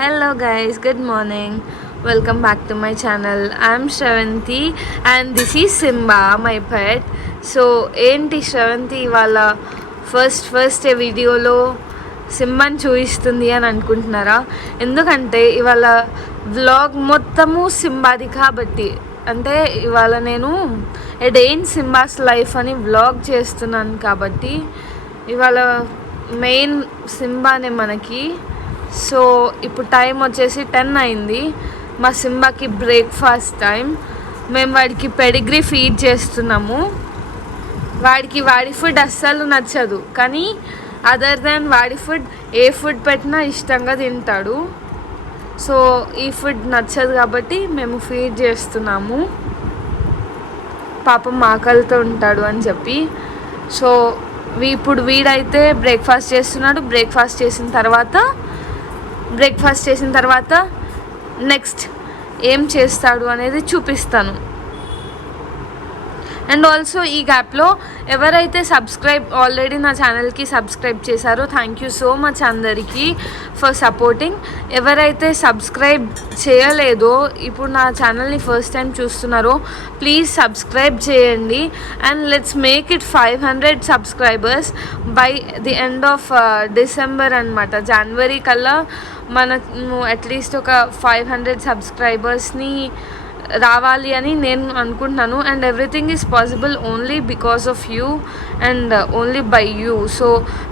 Hello guys, good morning. Welcome back to my channel. I'm Shravanti and this is Simba, my pet. So ఏంటి శ్రవంతి ఇవాళ first వీడియోలో సింబాని చూపిస్తుంది అని అనుకుంటున్నారా? ఎందుకంటే ఇవాళ వ్లాగ్ మొత్తము సింబాది కాబట్టి, అంటే ఇవాళ నేను ఎ డే ఇన్ సింబాస్ లైఫ్ అని వ్లాగ్ చేస్తున్నాను కాబట్టి ఇవాళ మెయిన్ సింబానే మనకి. సో ఇప్పుడు టైం వచ్చేసి 10 అయింది. మా సింబాకి బ్రేక్ఫాస్ట్ టైం. మేము వాడికి పెడిగ్రీ ఫీడ్ చేస్తున్నాము. వాడి ఫుడ్ అస్సలు నచ్చదు, కానీ అదర్ దాన్ వాడి ఫుడ్ ఏ ఫుడ్ పెట్టినా ఇష్టంగా తింటాడు. సో ఈ ఫుడ్ నచ్చదు కాబట్టి మేము ఫీడ్ చేస్తున్నాము, పాపం ఆకలితో ఉంటాడు అని చెప్పి. సో ఇప్పుడు వీడైతే బ్రేక్ఫాస్ట్ చేస్తున్నాడు. బ్రేక్ఫాస్ట్ చేసిన తర్వాత నెక్స్ట్ ఏం చేస్తాడు అనేది చూపిస్తాను. అండ్ ఆల్సో ఈ గ్యాప్లో ఎవరైతే ఆల్రెడీ నా ఛానల్కి సబ్స్క్రైబ్ చేశారో థ్యాంక్ యూ సో మచ్ అందరికీ ఫర్ సపోర్టింగ్. ఎవరైతే సబ్స్క్రైబ్ చేయలేదో, ఇప్పుడు నా ఛానల్ని ఫస్ట్ టైం చూస్తున్నారో, ప్లీజ్ సబ్స్క్రైబ్ చేయండి. And let's make it 500 subscribers by the end of December అనమాట. జనవరి కల్లా మనము అట్లీస్ట్ ఒక 500 సబ్స్క్రైబర్స్ని రావాలి అని నేను అనుకుంటున్నాను. And everything is possible only because of you and only by you. So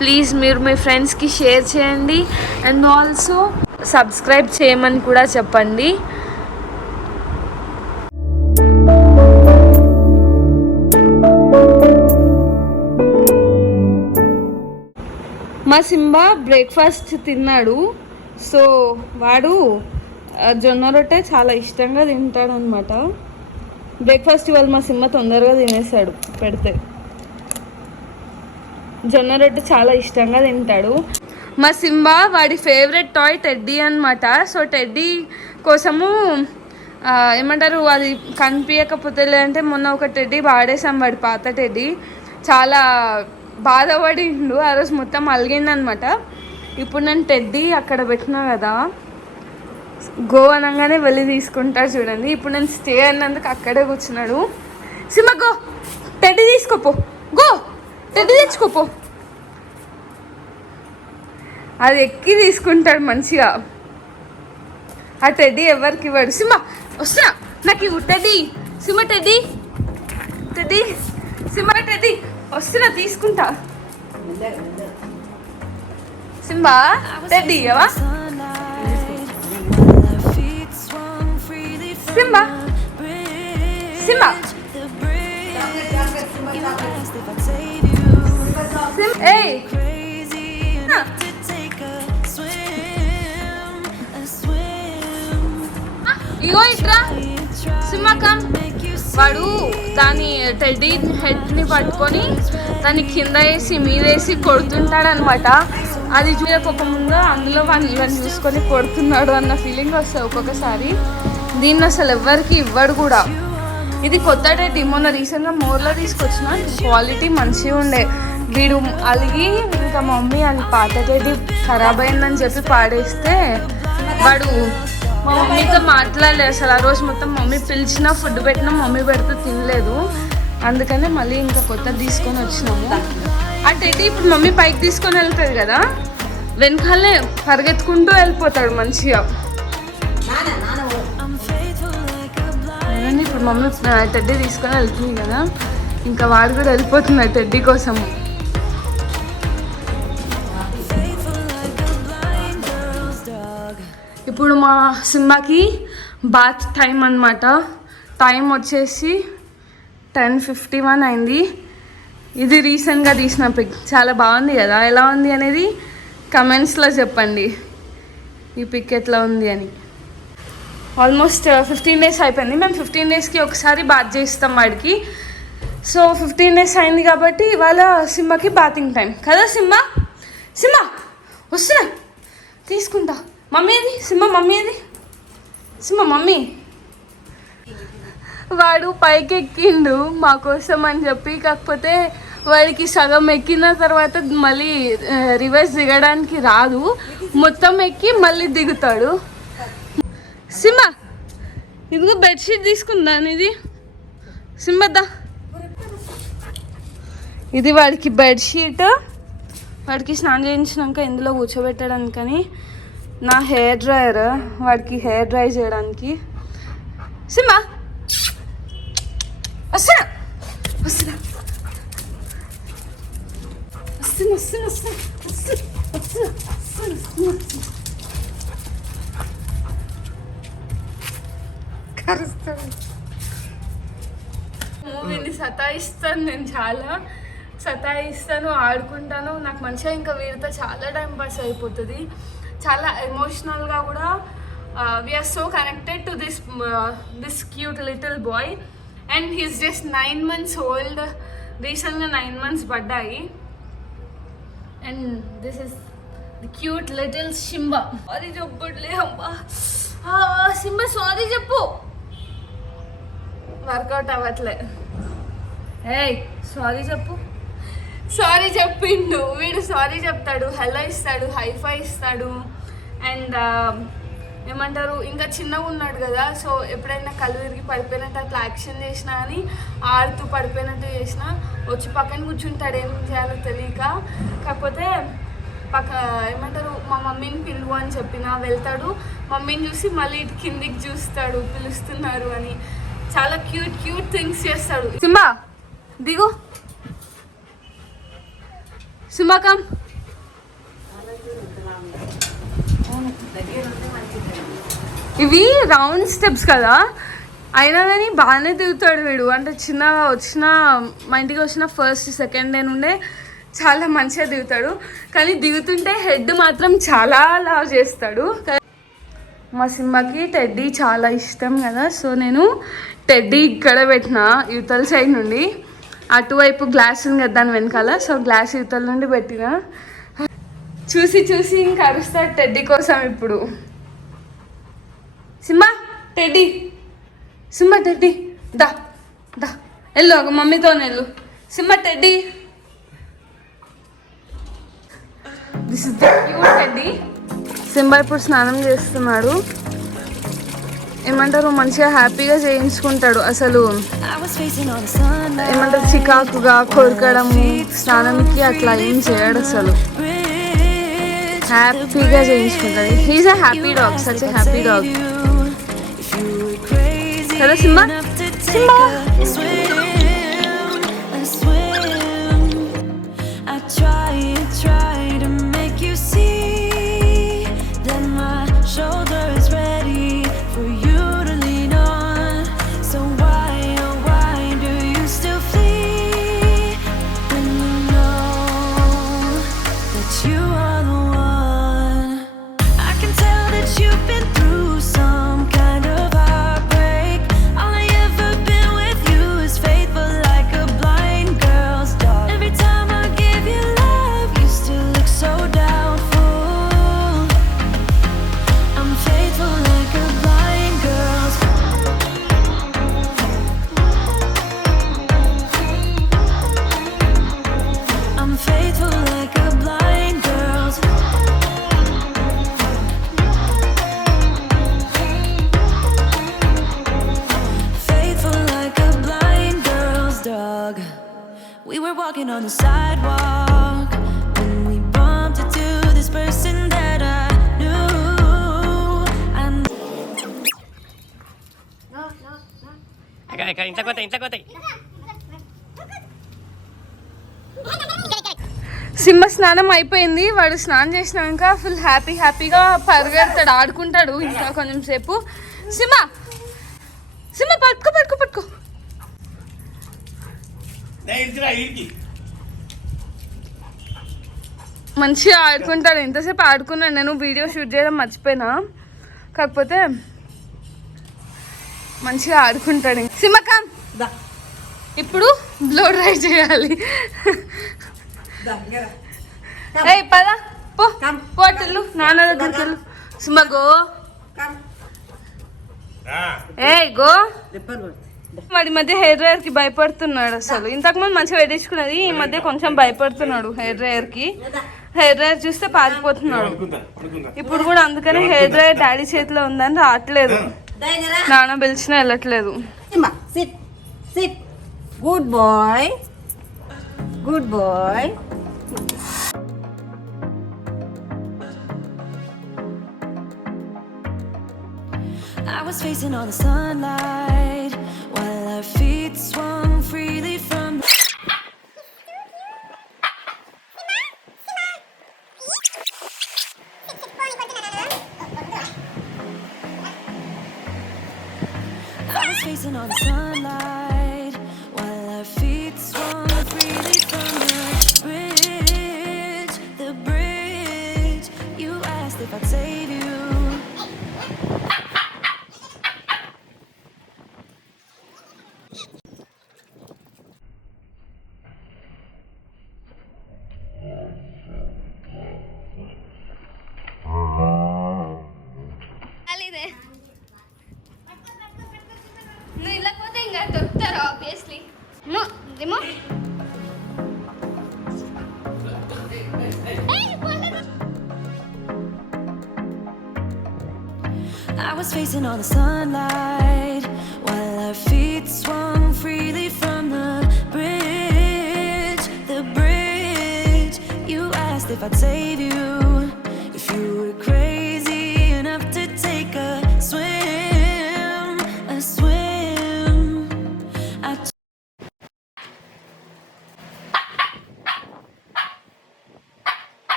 please మీరు మీ ఫ్రెండ్స్కి షేర్ చేయండి అండ్ ఆల్సో సబ్స్క్రైబ్ చేయమని కూడా చెప్పండి. మా సింబా బ్రేక్ఫాస్ట్ తిన్నాడు. సో వాడు జొన్న రొట్టె చాలా ఇష్టంగా తింటాడు అనమాట. బ్రేక్ఫాస్ట్ ఇవాళ మా సింబ తొందరగా తినేసాడు పెడితే. జొన్న రొట్టె చాలా ఇష్టంగా తింటాడు. మా సింబా వాడి ఫేవరెట్ టాయ్ టెడ్డీ అనమాట. సో టెడ్డీ కోసము ఏమంటారు, అది కనిపించకపోతే, లేదంటే మొన్న ఒక టెడ్డీ వాడేసాం, వాడి పాత టెడ్డీ. చాలా బాధపడిండు ఆ రోజు, మొత్తం అలిగిందనమాట. ఇప్పుడు నేను టెడ్డీ అక్కడ పెట్టినా కదా, గో అనగానే వెళ్ళి తీసుకుంటాడు చూడండి. ఇప్పుడు నేను స్టే అన్నందుకు అక్కడే కూర్చున్నాడు. సింహ గో, టెడ్డీ తీసుకోపో, గో టెడ్డీ తెచ్చుకోపో. అది ఎక్కి తీసుకుంటాడు మంచిగా. ఆ టెడ్డీ ఎవరికి ఇవ్వడు. సింహ వస్తున్నా, నాకు ఇవ్వు teddy. Simba teddy Simba teddy వస్తున్నా, తీసుకుంటా. సింబా టెడ్డీ ఇవ్వవా? Simba, hey, ఇగో ఇట్రా సింబా కమ్. వాడు దాని టెడ్డీ హెడ్ని పట్టుకొని దాన్ని కింద వేసి మీద వేసి కొడుతుంటాడనమాట. అది చూడకపోకముందు అందులో ఇవన్నీ చూసుకొని కొడుతున్నాడు అన్న ఫీలింగ్ వస్తుంది ఒక్కొక్కసారి. దీన్ని అసలు ఎవరికి ఇవ్వడు కూడా. ఇది కొత్త టెడ్డీ, మొన్న రీసెంట్గా మోర్లో తీసుకొచ్చిన. క్వాలిటీ మంచిగా ఉండే. వీడు అలిగి ఇంకా మమ్మీ అది పాత టెడ్డీ ఖరాబ్ అయిందని చెప్పి పాడేస్తే వాడు మా మమ్మీతో మాట్లాడలేదు అసలు. ఆ రోజు మొత్తం మమ్మీ పిలిచినా, ఫుడ్ పెట్టినా మమ్మీ పెడితే తినలేదు. అందుకనే మళ్ళీ ఇంకా కొత్తది తీసుకొని వచ్చినాము. ఆ టెడ్డీ ఇప్పుడు మమ్మీ పైకి తీసుకొని వెళ్తుంది కదా, వెనకాలే పరిగెత్తుకుంటూ వెళ్ళిపోతాడు మంచిగా. ఇప్పుడు మమ్మీ టెడ్డీ తీసుకొని వెళ్తుంది కదా, ఇంకా వాడు కూడా వెళ్ళిపోతున్నాడు టెడ్డీ కోసం. ఇప్పుడు మా సింబాకి బాత్ టైం అన్నమాట. టైం వచ్చేసి 10:51 అయింది. ఇది రీసెంట్గా తీసిన పిక్. చాలా బాగుంది కదా, ఎలా ఉంది అనేది కమెంట్స్లో చెప్పండి, ఈ పిక్ ఎట్లా ఉంది అని. ఆల్మోస్ట్ 15 డేస్ అయిపోయింది. మేము 15 డేస్కి ఒకసారి బాత్ చేస్తాం వాడికి. సో 15 డేస్ అయింది కాబట్టి ఇవాళ సింబాకి బాతింగ్ టైం కదా. సింబా వస్తున్నా, తీసుకుంటా. మమ్మీ అది సింబా, మమ్మీ వాడు పైకి ఎక్కిండు మా కోసం అని చెప్పి. కాకపోతే వాడికి సగం ఎక్కిన తర్వాత మళ్ళీ రివర్స్ దిగడానికి రాదు, మొత్తం ఎక్కి మళ్ళీ దిగుతాడు. సింహ ఇదిగో బెడ్షీట్ తీసుకుందాను, ఇది సింహద్దా, ఇది వాడికి బెడ్షీట్. వాడికి స్నానం చేయించినాక ఇందులో కూర్చోబెట్టడానికని నా హెయిర్ డ్రైయర్, వాడికి హెయిర్ డ్రై చేయడానికి. సింహ వస్తున్నా వస్తున్నా వస్తున్నా వస్తున్నా వస్తున్నా వస్తున్నా కరుస్తాను. మూవీని సతాయిస్తాను, నేను చాలా సతాయిస్తాను, ఆడుకుంటాను. నాకు మంచిగా ఇంకా వీరితో చాలా టైం పాస్ అయిపోతుంది. చాలా ఎమోషనల్గా కూడా we're so connected to this cute little boy. And he's just 9 months old. రీసెంట్గా 9 months పడ్డాయి. And this is the cute little Simba. Sorry చెప్పట్లే అమ్మా, సింబ సారీ చెప్పు. వర్కౌట్ అవ్వట్లే. ఏయ్ సారీ చెప్పు. సారీ చెప్పిండు వీడు, సారీ చెప్తాడు, హలో ఇస్తాడు, హైఫై ఇస్తాడు. అండ్ ఏమంటారు, ఇంకా చిన్నగా ఉన్నాడు కదా, సో ఎప్పుడైనా కళ్ళు విరిగి పడిపోయినట్టు అట్లా యాక్షన్ చేసినా అని ఆడుతూ పడిపోయినట్టు చేసినా వచ్చి పక్కన కూర్చుంటాడు, ఏం చేయాలో తెలియక. కాకపోతే ఏమంటారు, మా మమ్మీని పిలువు అని చెప్పిన వెళ్తాడు. మమ్మీని చూసి మళ్ళీ ఇటు కిందికి చూస్తాడు, పిలుస్తున్నారు అని. చాలా క్యూట్ క్యూట్ థింగ్స్ చేస్తాడు. సింబా దిగు, సింబా కమ్. ఇవి రౌండ్ స్టెప్స్ కదా, అయినా కానీ బాగానే దిగుతాడు వీడు. అంటే చిన్నగా వచ్చిన మా ఇంటికి వచ్చిన ఫస్ట్ సెకండ్ డే నుండే చాలా మంచిగా దిగుతాడు. కానీ దిగుతుంటే హెడ్ మాత్రం చాలా లావ్ చేస్తాడు. మా సింబాకి టెడ్డీ చాలా ఇష్టం కదా, సో నేను టెడ్డీ ఇక్కడ పెట్టిన యువతల సైడ్ నుండి. అటువైపు గ్లాస్ ఉంది కదా దాని వెనకాల, సో గ్లాస్ యువతల నుండి పెట్టిన. చూసి చూసి ఇంకా అరుస్తాడు టెడ్డీ కోసం. ఇప్పుడు సింబా టెడ్డీ, సింబా టెడ్డీ దా దా వెళ్ళు, ఒక మమ్మీతో వెళ్ళు. Simba teddy, this is the cute teddy. Simba ఇప్పుడు స్నానం చేస్తున్నాడు. ఏమంటారు, మంచిగా హ్యాపీగా చేయించుకుంటాడు. అసలు ఏమంటారు, చికాకుగా కొరకడము స్నానంకి అట్లా ఏం చేయడు, అసలు హ్యాపీగా చేయించుకుంటాడు. He's a happy dog, such a happy dog. కదా Simba? Simba on the sidewalk when we bumped into this person that I knew. సింబ స్నానం అయిపోయింది. వాడు స్నానం చేసినాక ఫుల్ హ్యాపీగా పరిగెడతాడు, ఆడుకుంటాడు ఇంకా కొంచెం సేపు. సింబ సింబ పట్టుకో పట్టుకో పట్టుకో. మంచిగా ఆడుకుంటాడు. ఎంతసేపు ఆడుకున్నాను, నేను వీడియో షూట్ చేయడం మర్చిపోయినా. కాకపోతే మంచిగా ఆడుకుంటాడు. సింహకం ఇప్పుడు బ్లో డ్రై చేయాలి. పద పోటలు నాన్న దగ్గరికి వెళ్ళు. సింహ గో, ఏ గో వాడి మధ్య హెయిర్ డ్రైయర్ కి భయపడుతున్నాడు అసలు. ఇంతకుముందు మంచిగా పెట్టించుకున్నది, ఈ మధ్య కొంచెం భయపడుతున్నాడు హెయిర్ డ్రైయర్ కి. హెయిర్ డ్రైయర్ చూస్తే పారిపోతున్నాడు. ఇప్పుడు కూడా అందుకనే హెయిర్ డ్రైయర్ డాడీ చేతిలో ఉందని రావట్లేదు, నాన్న పిలిచినా వెళ్ళట్లేదు. Good boy, good boy. I was facing all the sunlight while our feet swung freely from the I was facing all the sunlight while our feet swung freely from the bridge. You asked if I'd save you. నువ్వు ఇళ్ళకపోతే ఇంకా దొరుకుతారు obviously. ఏమో I was facing all the sunlight while our feet swung freely from the bridge. You asked if I'd save you, if you were crazy enough to take a swim.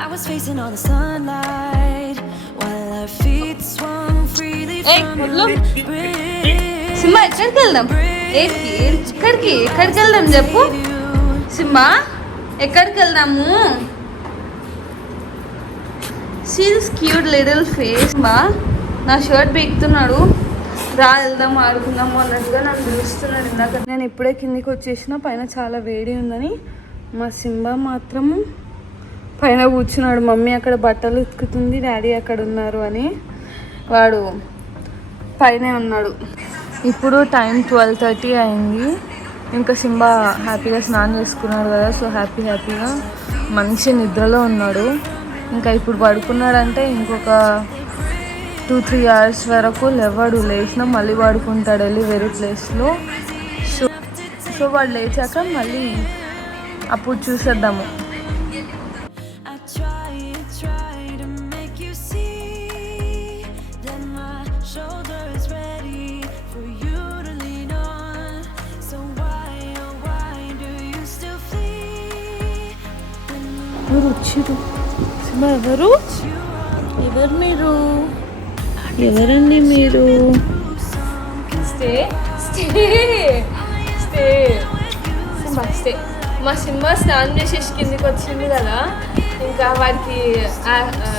I was facing all the sunlight while our feet swung freely from the bridge. Simba ఎక్కడికి వెళ్దాం? ఎక్కడికి వెళ్దాం చెప్పు Simba, ఎక్కడికి వెళ్దాము? Seals cute little face. బా నా shirt పీకుతున్నాడు, రా వెళ్దాం ఆడుకుందాము అన్నట్టుగా నన్ను పిలుస్తున్నాడు. ఇందాక నేను ఇప్పుడే కిందికి వచ్చేసిన, పైన చాలా వేడి ఉందని. మా సింబా మాత్రము పైన కూర్చున్నాడు. మమ్మీ అక్కడ బట్టలు ఉతుకుతుంది, డాడీ అక్కడ ఉన్నారు అని వాడు పైనే ఉన్నాడు. ఇప్పుడు టైం 12:30 అయింది. ఇంకా సింబా హ్యాపీగా స్నానం చేసుకున్నాడు కదా, సో హ్యాపీగా మంచి నిద్రలో ఉన్నాడు. ఇంకా ఇప్పుడు పడుకున్నాడంటే ఇంకొక 2-3 అవర్స్ వరకు లేవాడు. లేచినా మళ్ళీ పడుకుంటాడు వెళ్ళి వేరే ప్లేస్లో. సో వాడు లేచాక మళ్ళీ అప్పుడు చూసేద్దాము. Try to make you see that my shoulder is ready for you to lean on. So why, oh why do you still flee? ఎవరు వచ్చారు? సింబా ఎవరు? ఎవరు మీరు? ఎవరండి మీరు? స్టే మా సింబా స్నానం చేసేసి కిందికి వచ్చింది కదా. ఇంకా వాడికి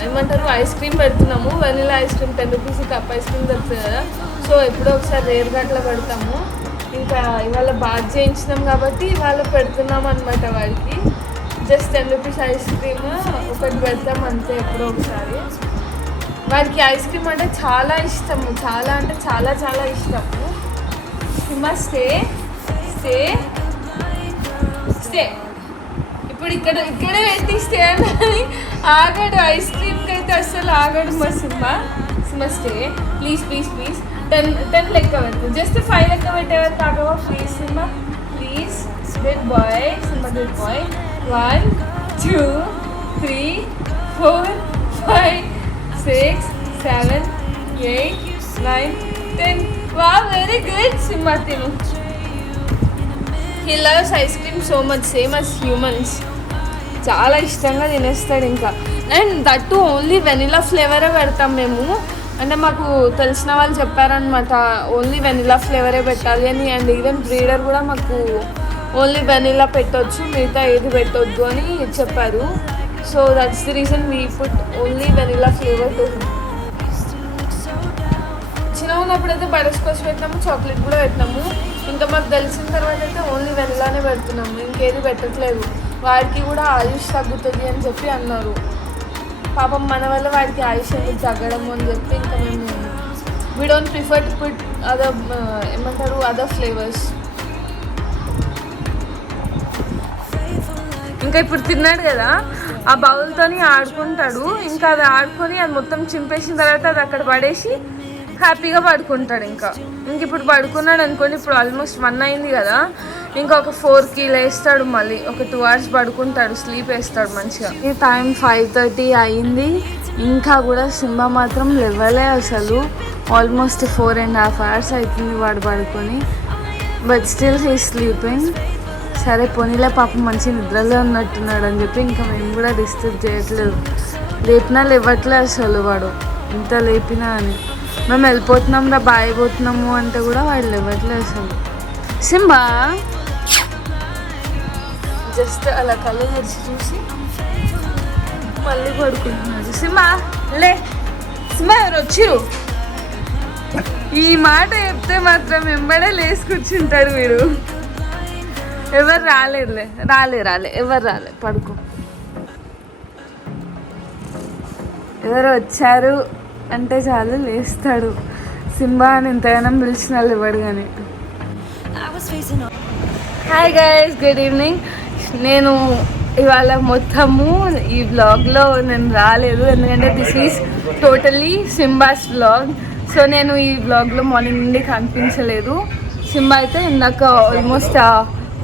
ఏమంటారు ఐస్ క్రీమ్ పెడుతున్నాము. Vanilla ice cream 10 rupees cup ice cream దొరుకుతుంది కదా. సో ఎప్పుడో ఒకసారి రేర్ గట్ల పెడతాము. ఇంకా ఇవాళ బాగా చేయించినాం కాబట్టి ఇవాళ పెడుతున్నాం అనమాట. వాడికి జస్ట్ 10 రూపీస్ ఐస్ క్రీమ్ ఒకటి పెడతాం అంతే, ఎప్పుడో ఒకసారి. వాడికి ఐస్ క్రీమ్ అంటే చాలా ఇష్టము, చాలా అంటే చాలా చాలా ఇష్టము. సింబా స్టే ఇప్పుడు ఇక్కడే పెట్టి స్టే అని ఆగాడు. ఐస్ క్రీమ్కి అయితే అస్సలు ఆగాడు మా సింబా. స్టే ప్లీజ్ 10 లెక్క పెట్టు, జస్ట్ 5 లెక్క పెట్టేవారు కాకవా please Simba please. Good boy Simba, good boy. 1 2 3 4 5 6 7 8 9 10. Wow, very good Simba. తిను. He loves ice cream so much, same as humans. చాలా ఇష్టంగా తినేస్తాడు ఇంకా. అండ్ దట్టు ఓన్లీ వెనిలా ఫ్లేవరే పెడతాం మేము. అంటే మాకు తెలిసిన వాళ్ళు చెప్పారనమాట ఓన్లీ వెనిలా ఫ్లేవరే పెట్టాలి అని. అండ్ ఈవెన్ బ్రీడర్ కూడా మాకు ఓన్లీ వెనిలా పెట్టొచ్చు, మిగతా ఏది పెట్టొద్దు అని చెప్పారు. So that's the reason we put only vanilla flavour to. చిన్న ఉన్నప్పుడు అయితే బటర్స్కాచ్ పెట్టినాము, చాక్లెట్ కూడా పెట్టినాము. ఇంకా మాకు తెలిసిన తర్వాత అయితే ఓన్లీ వెనిలానే పెడుతున్నాము, ఇంకేది పెట్టట్లేదు. వాడికి కూడా ఆయుష్ తగ్గుతుంది అని చెప్పి అన్నారు. పాపం మన వల్ల వాడికి ఆయుష్ ఎందుకు తగ్గడము అని చెప్పి ఇంకా మేము we don't prefer to put other ఏమంటారు అదర్ ఫ్లేవర్స్. ఇంకా ఇప్పుడు తిన్నాడు కదా, ఆ బౌల్తోని ఆడుకుంటాడు. ఇంకా అది ఆడుకొని అది మొత్తం చింపేసిన తర్వాత అది అక్కడ పడేసి హ్యాపీగా పడుకుంటాడు. ఇంకా ఇప్పుడు పడుకున్నాడు అనుకోండి, ఇప్పుడు ఆల్మోస్ట్ 1 అయింది కదా, ఇంకా ఒక 4కి లేస్తాడు, మళ్ళీ ఒక 2 hours పడుకుంటాడు, స్లీప్ వేస్తాడు మంచిగా. ఈ టైం 5:30 అయింది, ఇంకా కూడా సింబా మాత్రం లెవెలే అసలు. ఆల్మోస్ట్ 4.5 hours అవుతుంది వాడు పడుకొని, బట్ స్టిల్ హీ స్లీపింగ్. సరే పోనీలే పాపం మంచి నిద్రలో ఉన్నట్టున్నాడు అని చెప్పి ఇంకా మేము కూడా డిస్టర్బ్ చేయట్లేదు. లేపినా లేవట్లే అసలు వాడు, ఇంత లేపినా అని. మేము వెళ్ళిపోతున్నాం రా బాయ్ పోతున్నాము అంటే కూడా వాడు లేవట్లేదు అసలు. సింబా జస్ట్ అలా కళ్ళు తెరిచి చూసి మళ్ళీ పడుకుంటున్నాడు. సింబా లే, సింబా ఎవరు వచ్చిరు? ఈ మాట చెప్తే మాత్రం వెంబడే లేచి కూర్చుంటాడు వీడు. ఎవరు రాలేదులే, రాలే ఎవరు రాలే, పడుకో. ఎవరు వచ్చారు అంటే చాలు లేస్తాడు. సింబా అని ఇంతగానం పిలిచిన వాళ్ళు ఇవ్వడు కానీ. Hi guys, good evening. నేను ఇవాళ మొత్తము ఈ వ్లాగ్లో నేను రాలేదు, ఎందుకంటే this is totally Simba's vlog. So నేను ఈ వ్లాగ్లో మార్నింగ్ నుండి కనిపించలేదు. సింబా అయితే ఇందాక ఆల్మోస్ట్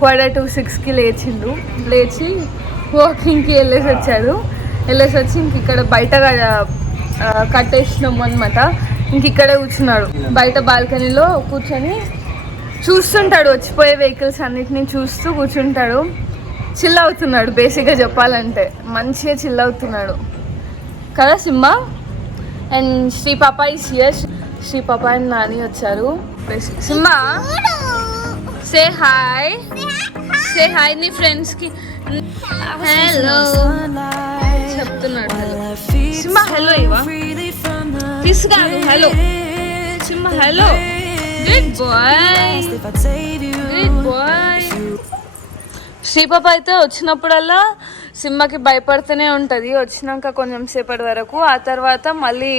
5:45కి లేచి వాకింగ్కి వెళ్ళేసి వచ్చి ఇంక ఇక్కడ బయట కట్టేసినాము అనమాట. ఇంక ఇక్కడే కూర్చున్నాడు బయట బాల్కనీలో కూర్చొని చూస్తుంటాడు, వచ్చిపోయే వెహికల్స్ అన్నిటినీ చూస్తూ కూర్చుంటాడు. చిల్ అవుతున్నాడు, బేసిక్గా చెప్పాలంటే మంచిగా చిల్ అవుతున్నాడు కదా సింబా. అండ్ శ్రీ పాప ఈస్ హియర్. శ్రీ పాప అండ్ నాని వచ్చారు. Simba say hi, say hi నీ ఫ్రెండ్స్కి. హలో చెప్తున్నాడు. సింబా హలో ఇవా తీసుకాదు. Hello Simba hello. Good boy, good boy. శ్రీపాప అయితే వచ్చినప్పుడల్లా సింబాకి భయపడుతూనే ఉంటుంది. వచ్చినాక కొంచెం సేపటి వరకు, ఆ తర్వాత మళ్ళీ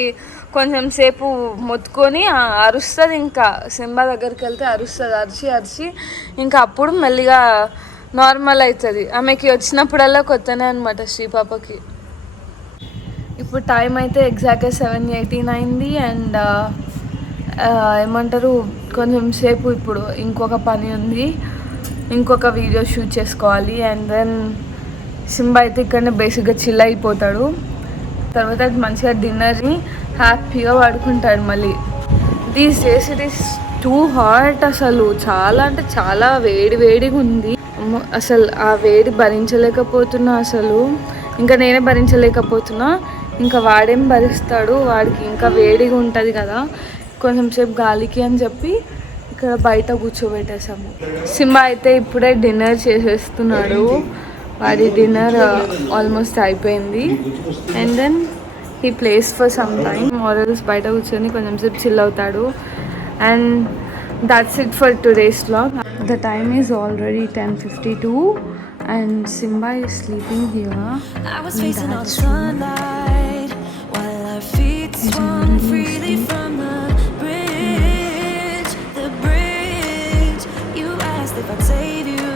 కొంచెం సేపు మొత్తుకొని అరుస్తుంది. ఇంకా సింబా దగ్గరికి వెళ్తే అరుస్తుంది, అరిచి ఇంకా అప్పుడు మెల్లిగా నార్మల్ అవుతుంది. ఆమెకి వచ్చినప్పుడల్లా కొత్తనే అనమాట శ్రీపాపకి. ఇప్పుడు టైం అయితే ఎగ్జాక్ట్గా 7:18 అయింది. అండ్ ఏమంటారు కొంచెం సేపు ఇప్పుడు ఇంకొక పని ఉంది, ఇంకొక వీడియో షూట్ చేసుకోవాలి. అండ్ దెన్ సింబా అయితే ఇక్కడనే బేసిక్గా చిల్ అయిపోతాడు. తర్వాత మంచిగా డిన్నర్ని హ్యాపీగా పడుకుంటాడు మళ్ళీ. These days it is too hot అసలు, చాలా అంటే చాలా వేడిగా ఉంది అసలు. ఆ వేడి భరించలేకపోతున్నా అసలు, ఇంకా నేనే భరించలేకపోతున్నా. ఇంకా వాడేం భరిస్తాడు, వాడికి ఇంకా వేడిగా ఉంటుంది కదా, కొంచెం సేపు గాలికి అని చెప్పి ఇక్కడ బయట కూర్చోబెట్టేసాము. సింబా అయితే ఇప్పుడే డిన్నర్ చేసేస్తున్నాడు. వాడి డిన్నర్ ఆల్మోస్ట్ అయిపోయింది. And then he plays for some time ఆర్ఎల్స్ బయట కూర్చొని కొంచెం సేపు చిల్ అవుతాడు. And that's it for today's vlog. The time is already 10:52 and Simba is sleeping here. I was facing all the sunlight while our feet swung freely from the bridge. The bridge. You asked if I'd save you,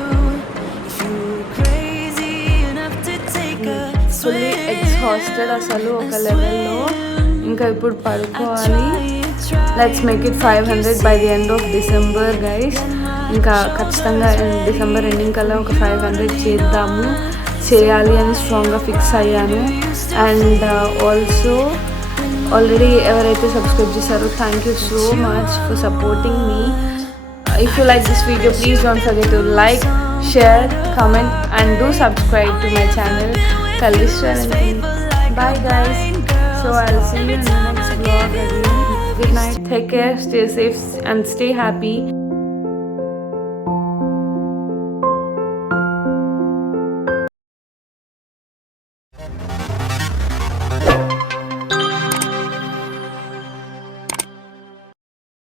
if you were crazy enough to take a fully swim. exhausted అసలు ఒక లెవెల్లో. ఇంకా ఇప్పుడు పడుకోవాలి. Let's make it 500 by the end of December guys. ఇంకా ఖచ్చితంగా December ending కల్లా ఒక 500 చేయాలి అని స్ట్రాంగ్గా ఫిక్స్ అయ్యాను. అండ్ ఆల్సో ఆల్రెడీ ఎవరైతే సబ్స్క్రైబ్ చేశారో thank you so much for supporting me. If you like this video please don't forget to like, share, comment and do subscribe to my channel Kalishra. Bye guys, so I'll see you in the next vlog again. Good night, take care, stay safe and stay happy.